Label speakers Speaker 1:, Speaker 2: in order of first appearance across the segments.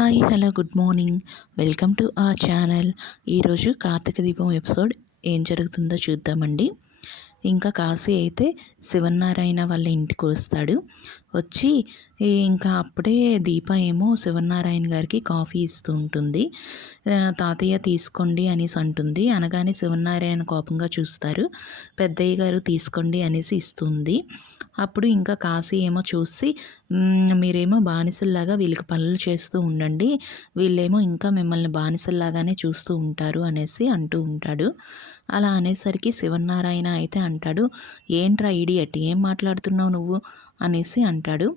Speaker 1: Hi hello good morning. Welcome to ఆ channel. ఈరోజు కార్తీక దీపం ఎపిసోడ్ ఏం జరుగుతుందో చూద్దామండి. ఇంకా కాశీ అయితే శివనారాయణ వాళ్ళ ఇంటికి వస్తాడు. వచ్చి ఇంకా అప్పుడే దీప ఏమో శివనారాయణ గారికి కాఫీ ఇస్తూ ఉంటుంది తాతయ్య తీసుకోండి అనేసి అంటుంది. అనగానే శివనారాయణ కోపంగా చూస్తారు. పెద్దయ్య గారు తీసుకోండి అనేసి ఇస్తుంది. అప్పుడు ఇంకా కాశీ ఏమో చూసి మీరేమో బానిసల్లాగా వీళ్ళకి పనులు చేస్తూ ఉండండి. వీళ్ళేమో ఇంకా మిమ్మల్ని బానిసల్లాగానే చూస్తూ ఉంటారు అనేసి అంటూ ఉంటాడు. అలా అనేసరికి శివనారాయణ అయితే అంటాడు ఏంట్రా ఇడియట్? ఏం మాట్లాడుతున్నావు నువ్వు? అనేసి అంటాడు.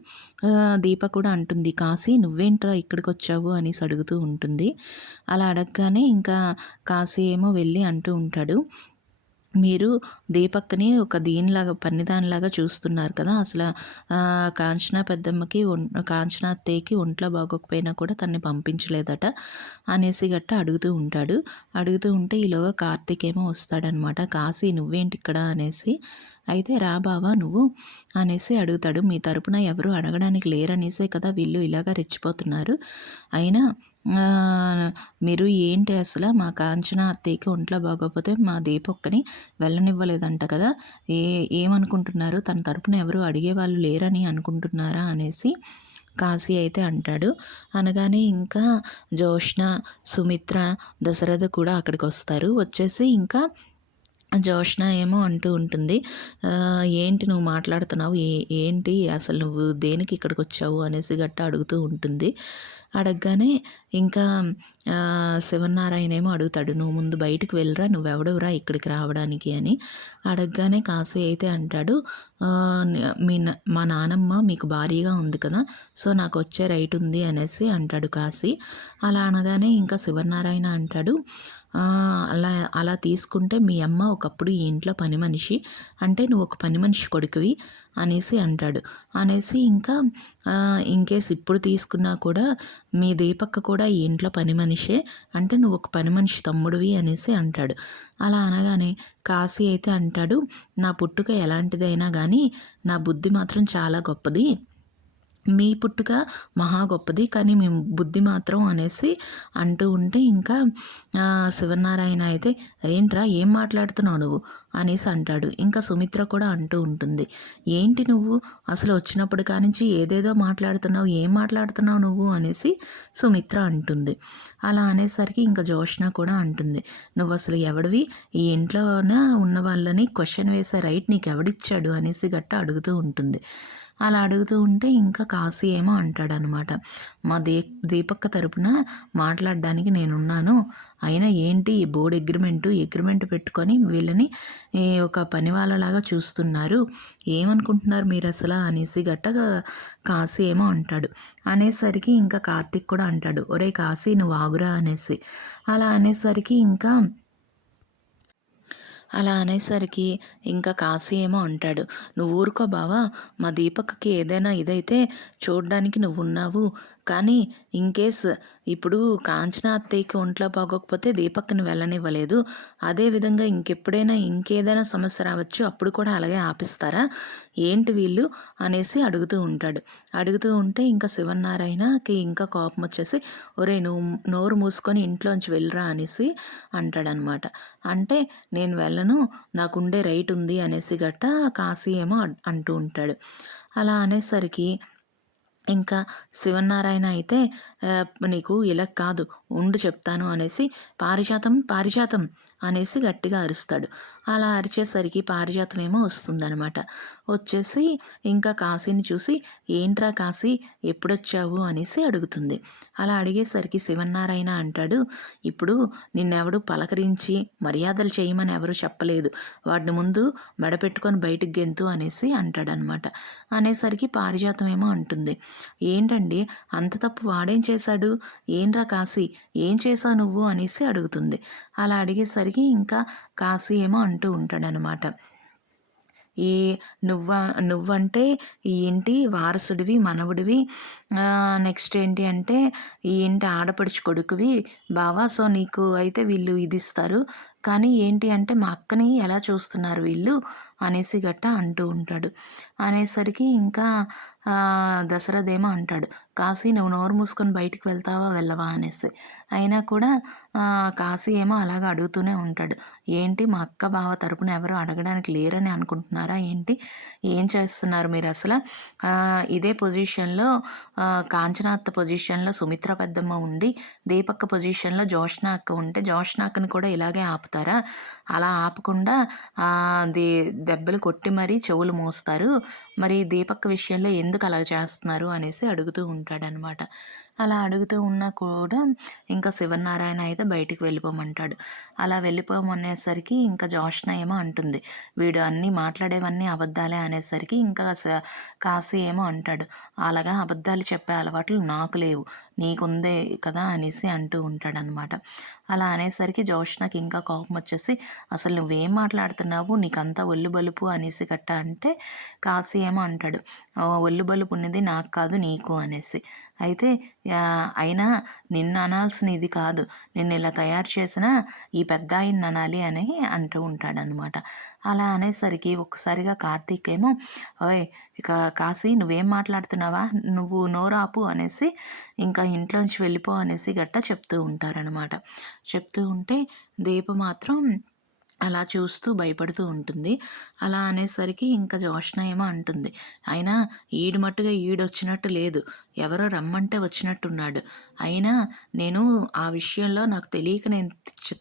Speaker 1: దీప కూడా అంటుంది కాశీ నువ్వేంట్రా ఇక్కడికి వచ్చావు అనేసి అడుగుతూ ఉంటుంది. అలా అడగగానే ఇంకా కాశీ ఏమో వెళ్ళి అంటూ ఉంటాడు. మీరు దీపక్ని ఒక దీనిలాగా పన్నిదానిలాగా చూస్తున్నారు కదా! అసలు కాంచన పెద్దమ్మకి కాంచన అత్తయ్యకి ఒంట్లో బాగోకపోయినా కూడా తన్ని పంపించలేదట అనేసి గట్ట అడుగుతూ ఉంటాడు. అడుగుతూ ఉంటే ఈలోగా కార్తీక్ ఏమో వస్తాడనమాట. కాశీ నువ్వేంటి ఇక్కడ? అనేసి. అయితే రా బావా నువ్వు? అనేసి అడుగుతాడు. మీ తరపున ఎవరు అడగడానికి లేరనేసే కదా వీళ్ళు ఇలాగా రెచ్చిపోతున్నారు. అయినా మీరు ఏంటి అసలు? మా కాంచన అత్తయ్యకి ఒంట్లో బాగోకపోతే మా దీపొక్కని వెళ్ళనివ్వలేదంట కదా. ఏ ఏమనుకుంటున్నారు? తన తరపున ఎవరు అడిగేవాళ్ళు లేరని అనుకుంటున్నారా అనేసి కాశీ అయితే అంటాడు. అనగానే ఇంకా జోష్ణ సుమిత్ర దశరథ కూడా అక్కడికి వస్తారు వచ్చేసి ఇంకా జోష్న ఏమో అంటూ ఉంటుంది. ఏంటి నువ్వు మాట్లాడుతున్నావు? ఏ ఏంటి అసలు నువ్వు దేనికి ఇక్కడికి వచ్చావు? అనేసి గట్ట అడుగుతూ ఉంటుంది. అడగగానే ఇంకా శివనారాయణ ఏమో అడుగుతాడు. నువ్వు ముందు బయటికి వెళ్ళరా నువ్వెవడవురా ఇక్కడికి రావడానికి? అని. అడగగానే కాశీ అయితే అంటాడు మీ మా నానమ్మ మీకు భారీగా ఉంది కదా సో నాకు వచ్చే రైట్ ఉంది అనేసి అంటాడు కాశీ. అలా అనగానే ఇంకా శివనారాయణ అంటాడు అలా అలా తీసుకుంటే మీ అమ్మ ఒకప్పుడు ఈ ఇంట్లో పని మనిషి అంటే నువ్వు ఒక పని మనిషి కొడుకువి అనేసి అంటాడు. అనేసి ఇంకా ఇన్కేస్ ఇప్పుడు తీసుకున్నా కూడా మీ దీపక్క కూడా ఈ ఇంట్లో పని మనిషే అంటే నువ్వు ఒక పని మనిషి తమ్ముడివి అనేసి అంటాడు. అలా అనగానే కాశీ అయితే అంటాడు నా పుట్టుక ఎలాంటిదైనా కానీ నా బుద్ధి మాత్రం చాలా గొప్పది. మీ పుట్టుక మహా గొప్పది. కానీ మేము బుద్ధి మాత్రం అనేసి అంటూ ఉంటే ఇంకా శివనారాయణ అయితే ఏంట్రా ఏం మాట్లాడుతున్నావు నువ్వు? అనేసి అంటాడు. ఇంకా సుమిత్ర కూడా అంటూ ఉంటుంది. ఏంటి నువ్వు? అసలు వచ్చినప్పుడు కానించి ఏదేదో మాట్లాడుతున్నావు ఏం మాట్లాడుతున్నావు నువ్వు? అనేసి సుమిత్ర అంటుంది. అలా అనేసరికి ఇంకా జోష్న కూడా అంటుంది. నువ్వు అసలు ఎవడివి? ఈ ఇంట్లోనే ఉన్న వాళ్ళని క్వశ్చన్ వేసే రైట్ నీకు ఎవడిచ్చాడు అనేసి గట్ట అడుగుతూ ఉంటుంది. అలా అడుగుతూ ఉంటే ఇంకా కాశీ ఏమో అంటాడనమాట. మా దే దీపక్క తరపున మాట్లాడడానికి నేనున్నాను. అయినా ఏంటి ఈ బోర్డు అగ్రిమెంటు అగ్రిమెంట్ పెట్టుకొని వీళ్ళని ఒక పని వాళ్ళలాగా చూస్తున్నారు. ఏమనుకుంటున్నారు మీరు అసలు అనేసి గట్టగా కాశీ ఏమో అంటాడు. అనేసరికి ఇంకా కార్తిక్ కూడా అంటాడు ఒరే కాశీ నువ్వు ఆగురా అనేసి. అలా అనేసరికి ఇంకా అలా అనేసరికి ఇంకా కాశీ ఏమో అంటాడు. నువ్వు ఊరుకో బావా మా దీపక్కి ఏదైనా ఇదైతే చూడడానికి నువ్వు కానీ ఇన్ కేస్ ఇప్పుడు కాంచన అత్తయ్యకి ఒంట్లో బాగోకపోతే దీపక్ని వెళ్ళనివ్వలేదు. అదేవిధంగా ఇంకెప్పుడైనా ఇంకేదైనా సమస్య రావచ్చు అప్పుడు కూడా అలాగే ఆపిస్తారా? ఏంటి వీళ్ళు? అనేసి అడుగుతూ ఉంటాడు. అడుగుతూ ఉంటే ఇంకా శివనారాయణకి ఇంకా కోపం వచ్చేసి ఒరే నువ్వు నోరు మూసుకొని ఇంట్లోంచి వెళ్ళరా? అనేసి అంటాడనమాట. అంటే నేను వెళ్ళను నాకుండే రైట్ ఉంది అనేసి గట్ట కాశీ ఏమో అంటూ ఉంటాడు. అలా అనేసరికి ఇంకా శివనారాయణ అయితే నీకు ఇలా కాదు. ఉండు చెప్తాను అనేసి పారిజాతం పారిజాతం అనేసి గట్టిగా అరుస్తాడు. అలా అరిచేసరికి పారిజాతం ఏమో వస్తుందనమాట వచ్చేసి ఇంకా కాశీని చూసి ఏంట్రా కాశీ? ఎప్పుడొచ్చావు? అనేసి అడుగుతుంది. అలా అడిగేసరికి శివన్నారాయణ అంటాడు ఇప్పుడు నిన్నెవడు పలకరించి మర్యాదలు చేయమని ఎవరు చెప్పలేదు. వాడిని ముందు మెడపెట్టుకొని బయటికి గెంతు అనేసి అంటాడనమాట అనేసరికి పారిజాతం ఏమో అంటుంది ఏంటండి? అంత తప్పు వాడేం చేశాడు? ఏంరా కాశీ? ఏం చేశావు నువ్వు? అనేసి అడుగుతుంది. అలా అడిగేసరికి ఇంకా కాశీ ఏమో అంటూ ఉంటాడనమాట. ఈ నువ్వ నువ్వంటే ఈ ఇంటి వారసుడివి మనవుడివి? నెక్స్ట్ ఏంటి అంటే ఈ ఇంటి ఆడపడుచు కొడుకువి? బావా సో నీకు అయితే వీళ్ళు ఇది ఇస్తారు. కానీ ఏంటి అంటే మా అక్కని ఎలా చూస్తున్నారు వీళ్ళు అనేసి గట్ట అంటూ ఉంటాడు. అనేసరికి ఇంకా దశరథేమో అంటాడు కాశీ నువ్వు నోరు మూసుకొని బయటికి వెళ్తావా వెళ్ళవా? అనేసి. అయినా కూడా కాశీ ఏమో అలాగ అడుగుతూనే ఉంటాడు. ఏంటి మా అక్క బావ తరపున ఎవరు అడగడానికి లేరని అనుకుంటున్నారా? ఏంటి? ఏం చేస్తున్నారు మీరు అసలు? ఇదే పొజిషన్లో కాంచనాత్త పొజిషన్లో సుమిత్ర పెద్దమ్మ ఉండి దీపక్క పొజిషన్లో జోష్నా అక్క ఉంటే జోష్నా అక్కని కూడా ఇలాగే ఆపుతారా. అలా ఆపకుండా దే ది దెబ్బలు కొట్టి మరీ చెవులు మోస్తారు. మరి దీపక్ విషయంలో ఎందుకు అలా చేస్తున్నారు అనేసి అడుగుతూ ఉంటాడనమాట. అలా అడుగుతూ ఉన్నా కూడా ఇంకా శివనారాయణ అయితే బయటికి వెళ్ళిపోమంటాడు. అలా వెళ్ళిపోమనేసరికి ఇంకా జోష్న ఏమో అంటుంది. వీడు అన్నీ మాట్లాడేవన్నీ అబద్ధాలే అనేసరికి ఇంకా కాశీ ఏమో అంటాడు. అలాగా అబద్ధాలు చెప్పే అలవాట్లు నాకు లేవు. నీకుందే కదా అనేసి అంటూ ఉంటాడనమాట అలా అనేసరికి జోష్నకి ఇంకా కోపం వచ్చేసి అసలు నువ్వేం మాట్లాడుతున్నావు? నీకంతా ఒళ్ళు బలుపు అనేసి గట్ట అంటే కాశీ ఏమో అంటాడు. ఒళ్ళు బలుపు ఉన్నది నాకు కాదు నీకు అనేసి. అయితే అయినా నిన్ను అనాల్సిన ఇది కాదు. నిన్ను ఇలా తయారు చేసిన ఈ పెద్ద ఆయన్ని అనాలి అని అంటూ ఉంటాడనమాట అలా అనేసరికి ఒక్కసారిగా కార్తీక్ ఏమో ఓయ్ ఇక కాశీ నువ్వేం మాట్లాడుతున్నావా? నువ్వు నోరాపు అనేసి ఇంకా ఇంట్లోంచి వెళ్ళిపో అనేసి గట్ట చెప్తూ ఉంటారనమాట చెప్తూ ఉంటే దీప మాత్రం అలా చూస్తూ భయపడుతూ ఉంటుంది. అలా అనేసరికి ఇంకా జోష్న ఏమో అంటుంది. అయినా ఈడు మట్టుగా ఈడొచ్చినట్టు లేదు. ఎవరో రమ్మంటే వచ్చినట్టున్నాడు. అయినా నేను ఆ విషయంలో నాకు తెలియక నేను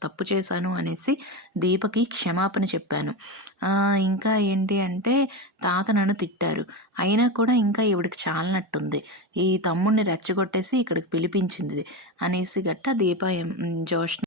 Speaker 1: తప్పు చేశాను అనేసి దీపకి క్షమాపణ చెప్పాను. ఇంకా ఏంటి అంటే తాత నన్ను తిట్టారు. అయినా కూడా ఇంకా ఈవిడికి చాలనట్టుంది. ఈ తమ్ముడిని రెచ్చగొట్టేసి ఇక్కడికి పిలిపించింది అనేసి గట్ట దీప ఏం- జోష్న